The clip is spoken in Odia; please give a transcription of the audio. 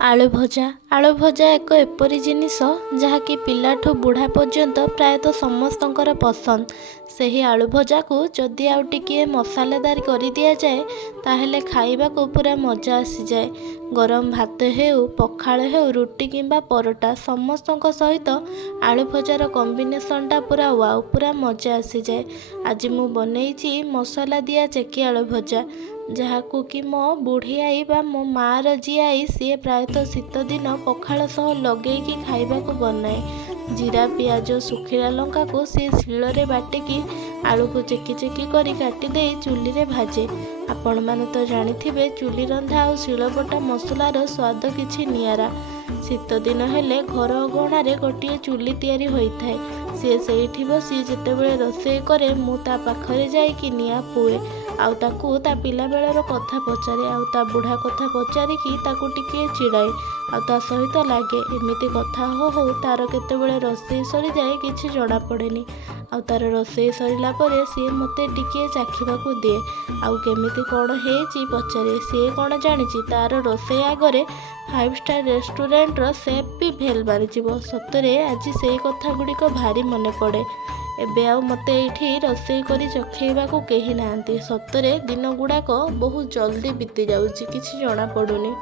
ଆଳୁ ଭଜା ଏକ ଏପରି ଜିନିଷ ଯାହାକି ପିଲାଠୁ ବୁଢ଼ା ପର୍ଯ୍ୟନ୍ତ ପ୍ରାୟତଃ ସମସ୍ତଙ୍କର ପସନ୍ଦ। ସେହି ଆଳୁ ଭଜାକୁ ଯଦି ଆଉ ଟିକିଏ ମସଲାଦାର କରିଦିଆଯାଏ ତାହେଲେ ଖାଇବାକୁ ପୁରା ମଜା ଆସିଯାଏ। ଗରମ ଭାତ ହେଉ, ପଖାଳ ହେଉ, ରୁଟି କିମ୍ବା ପରଟା ସମସ୍ତଙ୍କ ସହିତ ଆଳୁ ଭଜାର କମ୍ବିନେସନଟା ପୁରା ୱାଓ, ପୁରା ମଜା ଆସିଯାଏ। ଆଜି ମୁଁ ବନେଇଛି ମସଲା ଦିଆ ଚେକି ଆଳୁ ଭଜା, ଯାହାକୁ କି ମୋ ବୁଢ଼ୀ ଆଈ ବା ମୋ ମାଆର ଯିଏ ଆଈ ସିଏ ପ୍ରାୟତଃ ଶୀତ ଦିନ ପଖାଳ ସହ ଲଗେଇକି ଖାଇବାକୁ ବନାଏ। ଜିରା, ପିଆଜ, ଶୁଖିଲା ଲଙ୍କାକୁ ସିଏ ଶିଳରେ ବାଟିକି ଆଳୁକୁ ଚେକି ଚେକି କରି କାଟିଦେଇ ଚୁଲିରେ ଭାଜେ। ଆପଣମାନେ ତ ଜାଣିଥିବେ ଚୁଲି ରନ୍ଧା ଆଉ ଶିଳବଟା ମସଲାର ସ୍ୱାଦ କିଛି ନିଆରା। ଶୀତ ଦିନ ହେଲେ ଘର ଅଗଣାରେ ଗୋଟିଏ ଚୁଲି ତିଆରି ହୋଇଥାଏ। ସିଏ ସେଇଠି ବସି ଯେତେବେଳେ ରୋଷେଇ କରେ ମୁଁ ତା ପାଖରେ ଯାଇକି ନିଆଁ ପୁଏ, ଆଉ ତାକୁ ତା ପିଲାବେଳର କଥା ପଚାରେ, ଆଉ ତା ବୁଢ଼ା କଥା ପଚାରିକି ତାକୁ ଟିକିଏ ଚିଡ଼ାଏ, ଆଉ ତା ସହିତ ଲାଗେ। ଏମିତି କଥା ହଉ ହଉ ତାର କେତେବେଳେ ରୋଷେଇ ସରିଯାଏ କିଛି ଜଣାପଡ଼େନି। ଆଉ ତାର ରୋଷେଇ ସରିଲା ପରେ ସିଏ ମୋତେ ଟିକିଏ ଚାଖିବାକୁ ଦିଏ, ଆଉ କେମିତି କ'ଣ ହେଇଛି ପଚାରେ। ସିଏ କ'ଣ ଜାଣିଛି ତାର ରୋଷେଇ ଆଗରେ 5 ଷ୍ଟାର ରେଷ୍ଟୁରାଣ୍ଟର ସେଫ୍ ବି ଭେଲ୍ ମାରିଯିବ। ସତରେ ଆଜି ସେଇ କଥା ଗୁଡ଼ିକ ଭାରି ମନେ ପଡ଼େ। ଏବେ ଆଉ ମୋତେ ଏଇଠି ରୋଷେଇ କରି ଚଖେଇବାକୁ କେହି ନାହାନ୍ତି। ସତରେ ଦିନ ଗୁଡ଼ାକ ବହୁତ ଜଲ୍ଦି ବିତି ଯାଉଛି, କିଛି ଜଣାପଡ଼ୁନି।